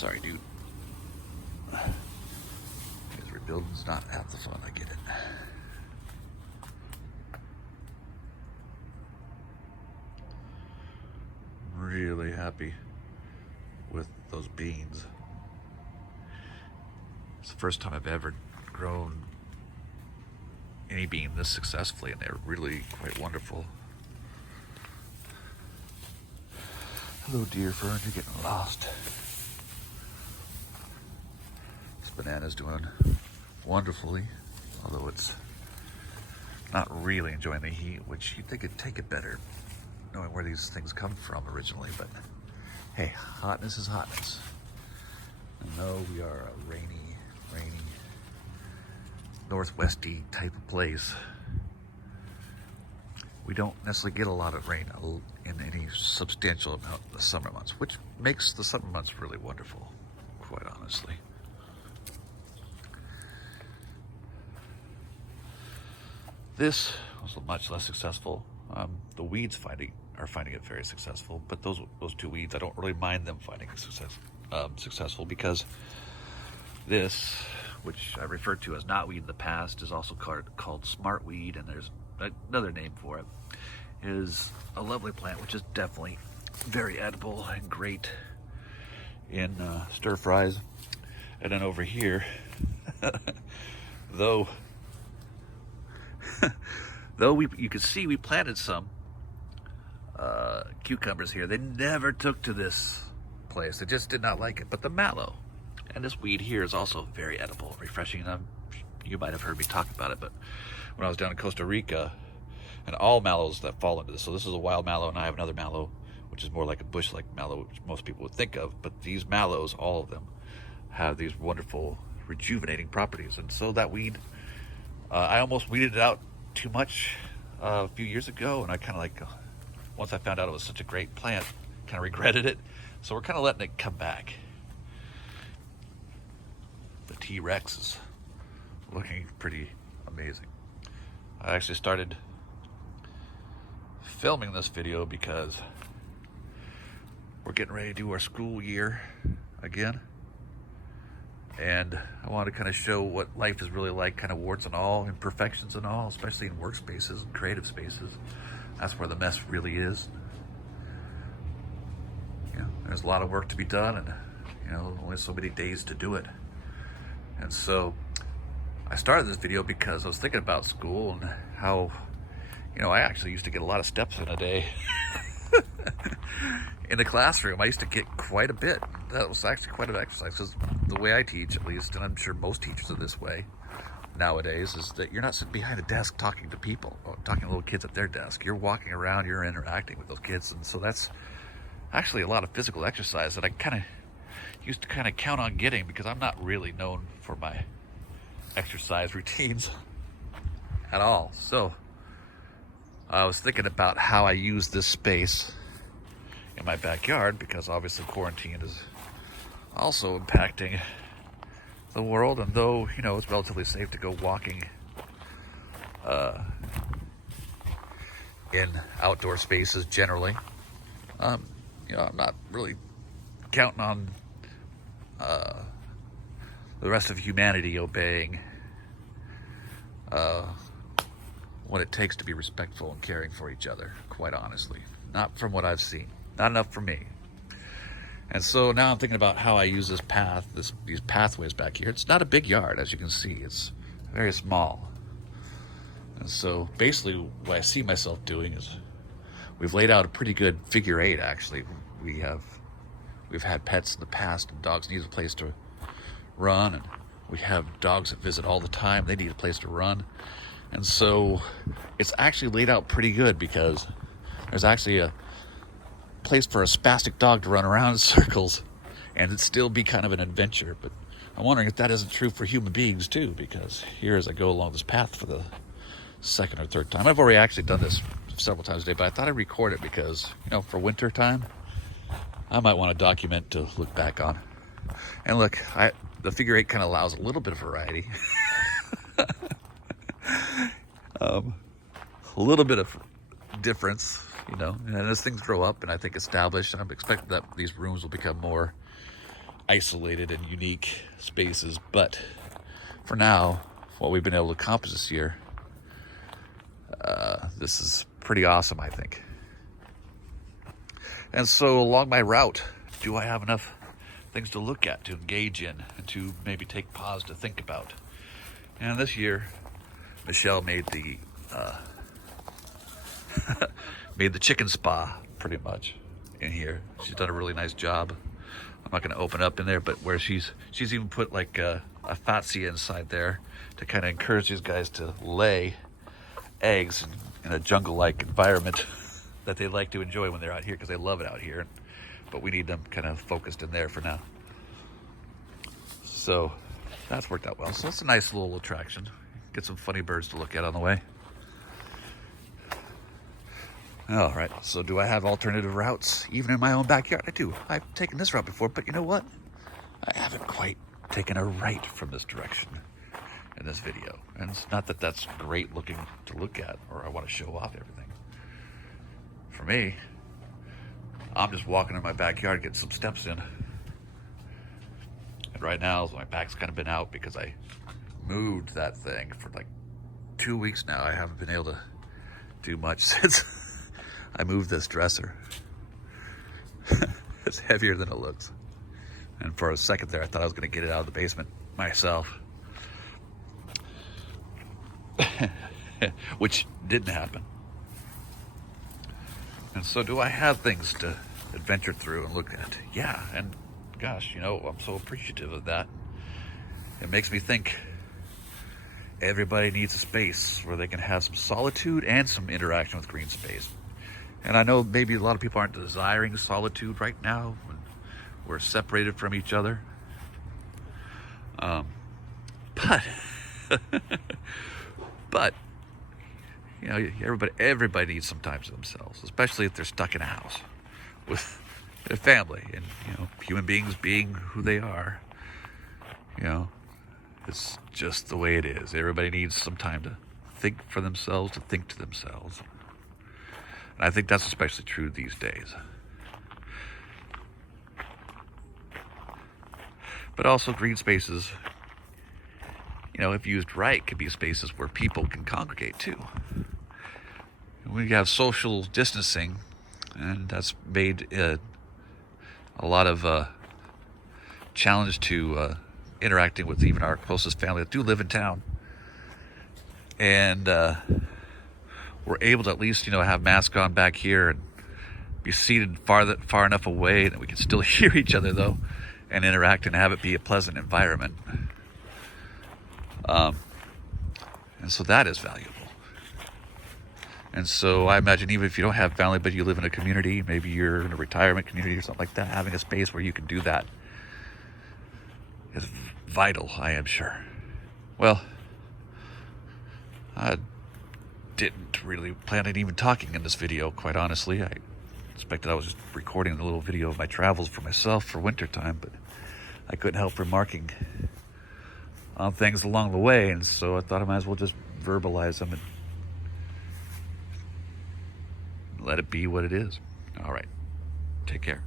Sorry, dude. Because rebuilding's not half the fun, I get it. Really happy with those beans. It's the first time I've ever grown any bean this successfully, and they're really quite wonderful. Hello, deer fern, you're getting lost. This banana's doing wonderfully, although it's not really enjoying the heat, which you'd think it'd take it better, knowing where these things come from originally, but hey, hotness is hotness. And no, we are a rainy, northwesty type of place. We don't necessarily get a lot of rain in any substantial amount in the summer months, which makes the summer months really wonderful, quite honestly. This was much less successful. The weeds are finding it very successful, but those two weeds, I don't really mind them finding it successful, because this, which I referred to as knotweed in the past, is also called smartweed, and there's another name for it, is a lovely plant which is definitely very edible and great in stir fries. And then over here, though you can see we planted some cucumbers here, they never took to this place. They just did not like it. But the mallow and this weed here is also very edible and refreshing. And you might have heard me talk about it, but when I was down in Costa Rica, and all mallows that fall into this, so this is a wild mallow, and I have another mallow which is more like a bush-like mallow, which most people would think of, but these mallows, all of them, have these wonderful rejuvenating properties. And so that weed, I almost weeded it out too much a few years ago, and I kind of like, once I found out it was such a great plant, kind of regretted it. So we're kind of letting it come back. The T-Rex is looking pretty amazing. I actually started filming this video because we're getting ready to do our school year again, and I want to kind of show what life is really like, kind of warts and all, imperfections and all, especially in workspaces and creative spaces. That's where the mess really is. You know, there's a lot of work to be done, and you know, only so many days to do it. And so I started this video because I was thinking about school and how, you know, I actually used to get a lot of steps in a day. In the classroom, I used to get quite a bit. That was actually quite an exercise, because the way I teach, at least, and I'm sure most teachers are this way nowadays, is that you're not sitting behind a desk talking to people, or talking to little kids at their desk. You're walking around, you're interacting with those kids, and so that's actually a lot of physical exercise that I kind of used to kind of count on getting, because I'm not really known for my exercise routines at all. So I was thinking about how I use this space in my backyard, because obviously quarantine is also impacting the world. And though, you know, it's relatively safe to go walking in outdoor spaces generally, you know, I'm not really counting on the rest of humanity obeying what it takes to be respectful and caring for each other, quite honestly. Not from what I've seen. Not enough for me. And so now I'm thinking about how I use this path, these pathways back here. It's not a big yard, as you can see. It's very small. And so basically what I see myself doing is we've laid out a pretty good figure eight, actually. We've had pets in the past, and dogs need a place to run, and we have dogs that visit all the time. They need a place to run. And so it's actually laid out pretty good, because there's actually a place for a spastic dog to run around in circles and it'd still be kind of an adventure. But I'm wondering if that isn't true for human beings too, because here as I go along this path for the second or third time, I've already actually done this several times a day, but I thought I'd record it because, you know, for winter time, I might want a document to look back on. And look, the figure eight kind of allows a little bit of variety. A little bit of difference, you know, and as things grow up and I think establish, I'm expecting that these rooms will become more isolated and unique spaces, but for now, what we've been able to accomplish this year, this is pretty awesome, I think. And so along my route, do I have enough things to look at, to engage in, and to maybe take pause to think about? And this year, Michelle made the made the chicken spa pretty much in here. She's done a really nice job. I'm not going to open up in there, but where she's even put like a fatsia inside there to kind of encourage these guys to lay eggs in a jungle-like environment that they like to enjoy when they're out here, because they love it out here. But we need them kind of focused in there for now. So that's worked out well. So it's a nice little attraction. Get some funny birds to look at on the way. All right, so do I have alternative routes even in my own backyard? I do. I've taken this route before, but you know what? I haven't quite taken a right from this direction in this video. And it's not that that's great looking to look at, or I want to show off everything. For me, I'm just walking in my backyard, getting some steps in. And right now, my back's kind of been out because I moved that thing for like 2 weeks now. I haven't been able to do much since I moved this dresser. It's heavier than it looks. And for a second there, I thought I was going to get it out of the basement myself. Which didn't happen. And so do I have things to adventure through and look at? Yeah, and gosh, you know, I'm so appreciative of that. It makes me think everybody needs a space where they can have some solitude and some interaction with green space. And I know maybe a lot of people aren't desiring solitude right now when we're separated from each other. But you know, everybody needs some time to themselves, especially if they're stuck in a house with their family and, you know, human beings being who they are. You know, it's just the way it is. Everybody needs some time to think for themselves, to think to themselves. And I think that's especially true these days. But also green spaces, you know, if used right, can be spaces where people can congregate too. We have social distancing, and that's made a lot of challenge to interacting with even our closest family that do live in town. And we're able to at least, you know, have masks on back here and be seated far enough away that we can still hear each other though, and interact and have it be a pleasant environment. And so that is valuable. And so I imagine even if you don't have family, but you live in a community, maybe you're in a retirement community or something like that, having a space where you can do that is vital, I am sure. Well, I didn't really plan on even talking in this video, quite honestly. I expected I was just recording a little video of my travels for myself for wintertime, but I couldn't help remarking on things along the way, and so I thought I might as well just verbalize them and let it be what it is. All right, take care.